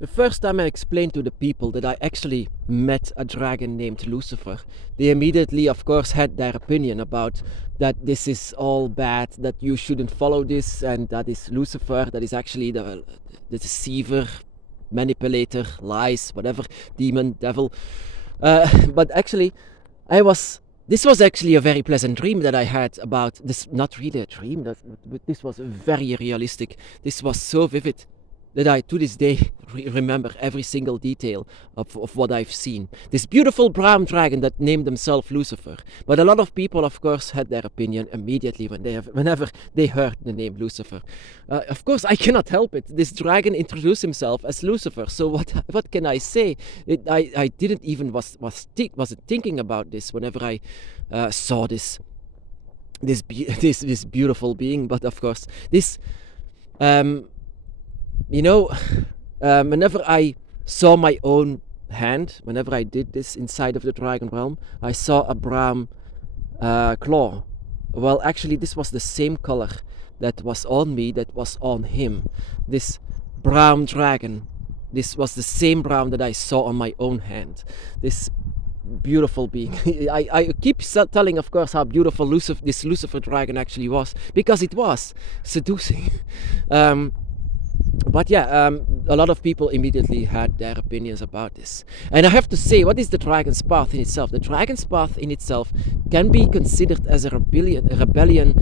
The first time I explained to the people that I actually met a dragon named Lucifer, they immediately, of course, had their opinion about that this is all bad, that you shouldn't follow this, and that is Lucifer, that is actually the deceiver, manipulator, lies, whatever, demon, devil. But actually, this was actually a very pleasant dream that I had about this. Not really a dream, but this was very realistic. This was so vivid that I, to this day, remember every single detail of what I've seen. This beautiful brown dragon that named himself Lucifer. But a lot of people, of course, had their opinion immediately whenever they heard the name Lucifer. Of course, I cannot help it. This dragon introduced himself as Lucifer. So what can I say? I didn't even wasn't thinking about this whenever I saw this beautiful being. But of course, this. Whenever I saw my own hand, whenever I did this inside of the dragon realm, I saw a brown claw. Well, actually, this was the same color that was on me, that was on him. This brown dragon, this was the same brown that I saw on my own hand. This beautiful being. I keep telling, of course, how beautiful this Lucifer dragon actually was, because it was seducing. But yeah, a lot of people immediately had their opinions about this. And I have to say, what is the dragon's path in itself? The dragon's path in itself can be considered as a rebellion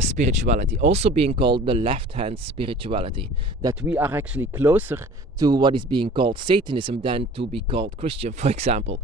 spirituality, also being called the left-hand spirituality. That we are actually closer to what is being called Satanism than to be called Christian, for example.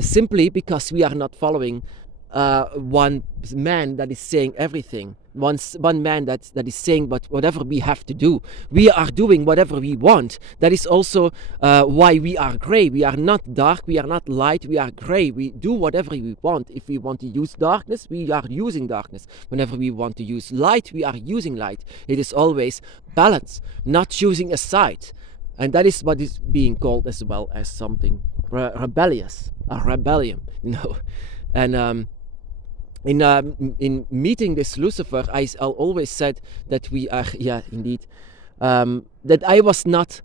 Simply because we are not following one man that is saying everything, one man that is saying, but whatever we have to do, we are doing whatever we want. That is also why we are gray. We are not dark, we are not light, we are gray. We do whatever we want. If we want to use darkness, we are using darkness. Whenever we want to use light, we are using light. It is always balance, not choosing a side. And that is what is being called as well as something rebellious, a rebellion, And in meeting this Lucifer, I always said that we are, indeed, that I was not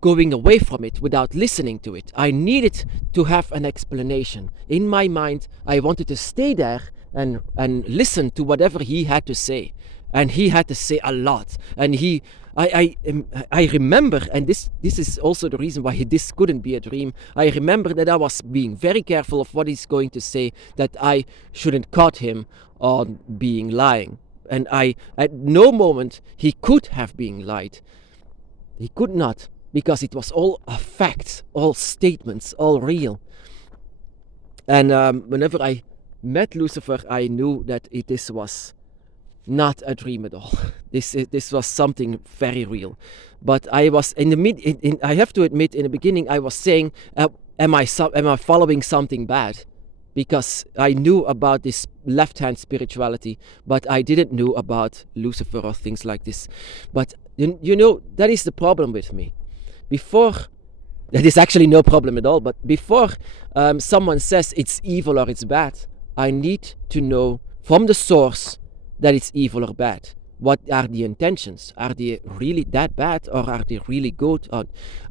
going away from it without listening to it. I needed to have an explanation. In my mind, I wanted to stay there and listen to whatever he had to say. And he had to say a lot. And I remember, and this is also the reason why this couldn't be a dream. I remember that I was being very careful of what he's going to say, that I shouldn't caught him on being lying. And at no moment he could have been lied. He could not, because it was all facts, all statements, all real. And whenever I met Lucifer, I knew that this was not a dream at all. This was something very real. But I was I have to admit, in the beginning I was saying, am I following something bad? Because I knew about this left-hand spirituality, but I didn't know about Lucifer or things like this. But that is the problem with me. That is actually no problem at all, but before someone says it's evil or it's bad, I need to know from the source that it's evil or bad. What are the intentions? Are they really that bad, or are they really good?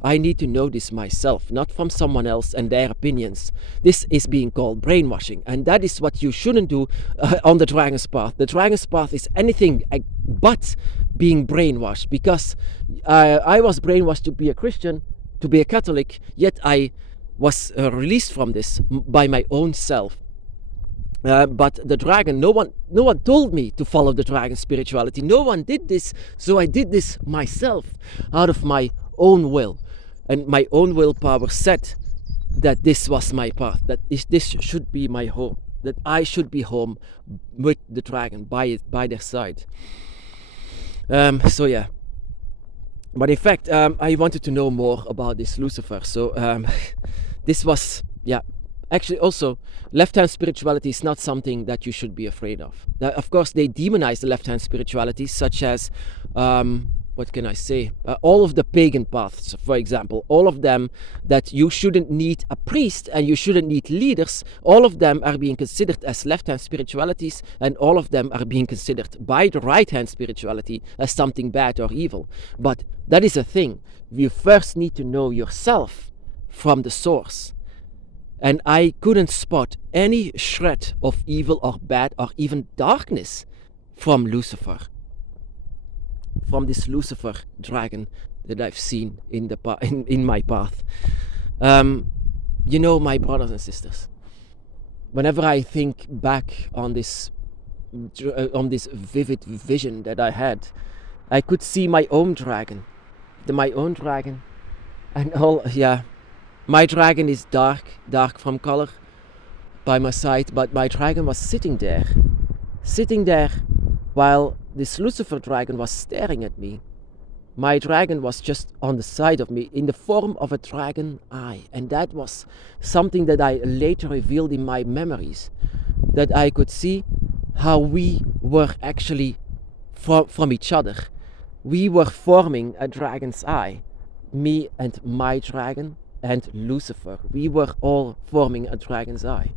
I need to know this myself, not from someone else and their opinions. This is being called brainwashing, and that is what you shouldn't do on the dragon's path. The dragon's path is anything but being brainwashed, because I was brainwashed to be a Christian, to be a Catholic, yet I was released from this by my own self. But the dragon, no one told me to follow the dragon spirituality. No one did this, so I did this myself, out of my own will. And my own willpower said that this was my path, that this should be my home, that I should be home with the dragon, by their side. So yeah. But in fact, I wanted to know more about this Lucifer. So this was, actually, also, left-hand spirituality is not something that you should be afraid of. Of course, they demonize the left-hand spirituality, such as what can I say? All of the pagan paths, for example, all of them that you shouldn't need a priest and you shouldn't need leaders, all of them are being considered as left-hand spiritualities, and all of them are being considered by the right-hand spirituality as something bad or evil. But that is a thing. You first need to know yourself from the source. And I couldn't spot any shred of evil or bad or even darkness from Lucifer, from this Lucifer dragon that I've seen in my path. My brothers and sisters, whenever I think back on this vivid vision that I had, I could see my own dragon, and all. Yeah, my dragon is dark from color by my side, but my dragon was sitting there while this Lucifer dragon was staring at me. My dragon was just on the side of me in the form of a dragon eye, and that was something that I later revealed in my memories, that I could see how we were actually from each other. We were forming a dragon's eye, me and my dragon and Lucifer. We were all forming a dragon's eye.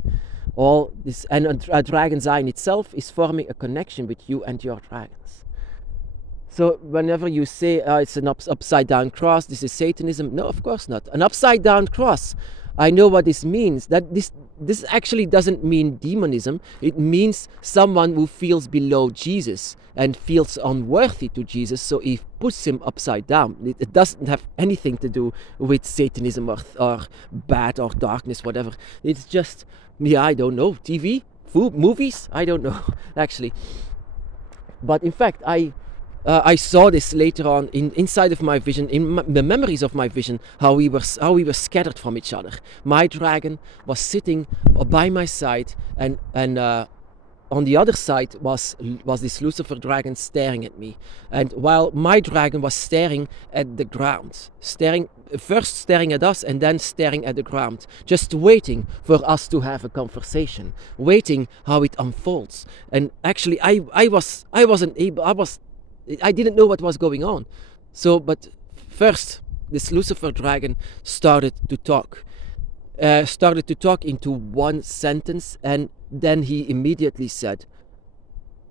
All this, and a dragon's eye in itself is forming a connection with you and your dragons. So whenever you say it's an upside down cross, this is Satanism, no, of course not. An upside down cross, I know what this means. That this actually doesn't mean demonism. It means someone who feels below Jesus and feels unworthy to Jesus, so he puts him upside down. It doesn't have anything to do with Satanism or bad or darkness, whatever. It's just, I don't know, TV, food, movies, I don't know, actually. But in fact, I saw this later on inside of my vision, in the memories of my vision, how we were scattered from each other. My dragon was sitting by my side, and on the other side was this Lucifer dragon staring at me. And while my dragon was staring at the ground, first staring at us and then staring at the ground, just waiting for us to have a conversation, waiting how it unfolds. And actually, I didn't know what was going on. But first, this Lucifer dragon started to talk into one sentence, and then he immediately said,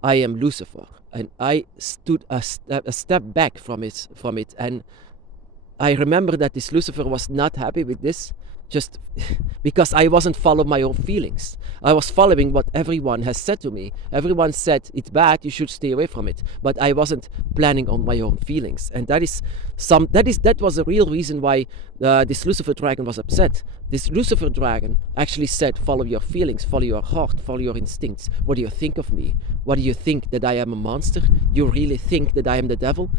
"I am Lucifer." And I stood a step back from it, and I remember that this Lucifer was not happy with this, just because I wasn't following my own feelings. I was following what everyone has said to me. Everyone said it's bad, you should stay away from it. But I wasn't planning on my own feelings, and that was a real reason why this Lucifer dragon was upset. This Lucifer dragon actually said, "Follow your feelings, follow your heart, follow your instincts. What do you think of me? What do you think, that I am a monster? You really think that I am the devil?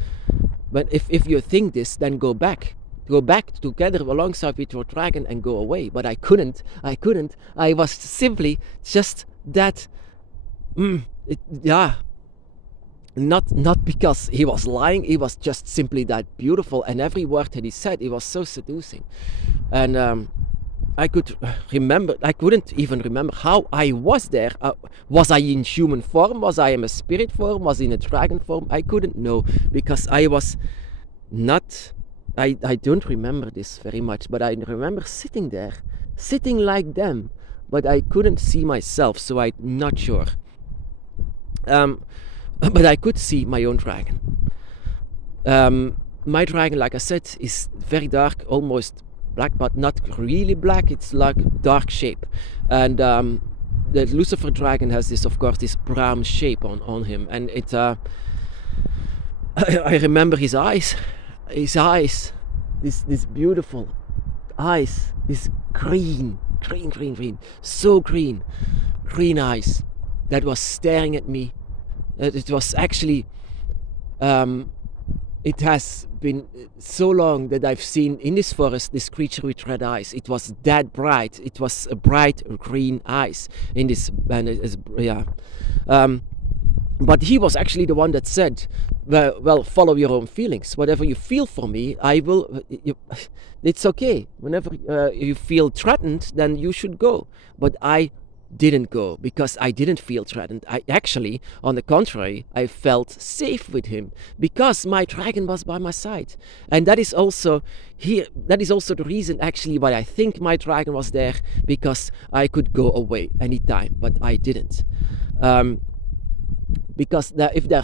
But if you think this, then go back together alongside with your dragon and go away." But I couldn't. I was simply just that. Not because he was lying. He was just simply that beautiful, and every word that he said, it was so seducing. And I couldn't even remember how I was there. Was I in human form? Was I in a spirit form? Was I in a dragon form? I couldn't know, because I was not. I don't remember this very much, but I remember sitting there, sitting like them, but I couldn't see myself, so I'm not sure. But I could see my own dragon. My dragon, like I said, is very dark, almost black, but not really black. It's like dark shape. And the Lucifer dragon has this, of course, this brown shape on him. And it, I remember his eyes, this beautiful eyes, this green, so green eyes that was staring at me. It was actually, it has been so long that I've seen in this forest this creature with red eyes. It was that bright. It was a bright green eyes in this, but he was actually the one that said, well, follow your own feelings. Whatever you feel for me, I will. It's okay. Whenever you feel threatened, then you should go. But I didn't go because I didn't feel threatened. I actually, on the contrary, I felt safe with him because my dragon was by my side. And that is also the reason actually why I think my dragon was there, because I could go away anytime, but I didn't. Because if there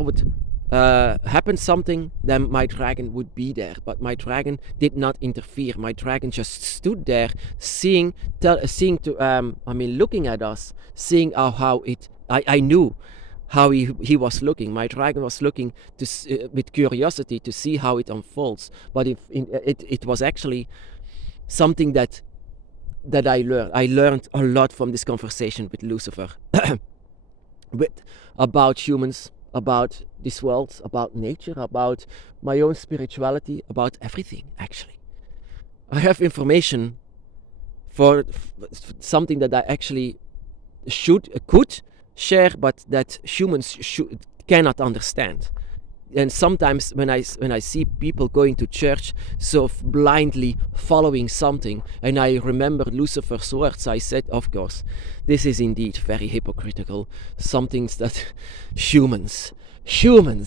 would happen something, then my dragon would be there. But my dragon did not interfere. My dragon just stood there, looking at us, seeing how it. I knew how he was looking. My dragon was looking with curiosity to see how it unfolds. But it was actually something that I learned. I learned a lot from this conversation with Lucifer. About humans, about this world, about nature, about my own spirituality, about everything. Actually, I have information for something that I actually could share, but that humans cannot understand. And sometimes when I see people going to church so blindly following something, and I remember Lucifer's words, I said, of course, this is indeed very hypocritical. Some things that humans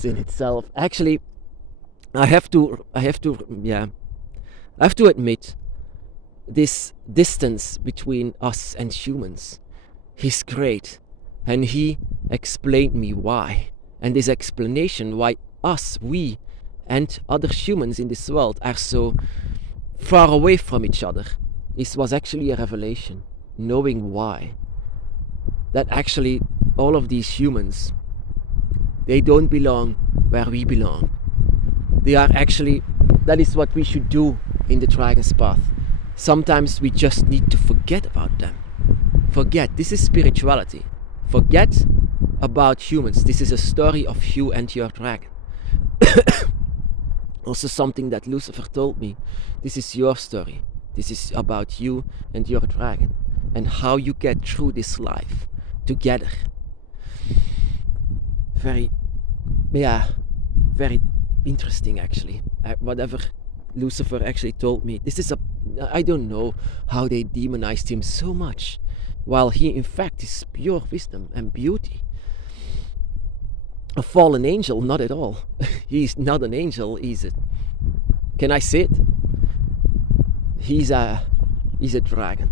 in itself, actually, I have to admit, this distance between us and humans is great, and he explained me why. And this explanation why we and other humans in this world are so far away from each other was actually a revelation, knowing why. That actually all of these humans, they don't belong where we belong. They are actually, that is what we should do in the Dragon's Path. Sometimes we just need to forget about them. Forget, this is spirituality. Forget about humans. This is a story of you and your dragon. Also something that Lucifer told me. This is your story. This is about you and your dragon, and how you get through this life together. Very interesting actually. Whatever Lucifer actually told me. I don't know how they demonized him so much, while he in fact is pure wisdom and beauty. A fallen angel, not at all. He's not an angel, can I say it? He's a dragon.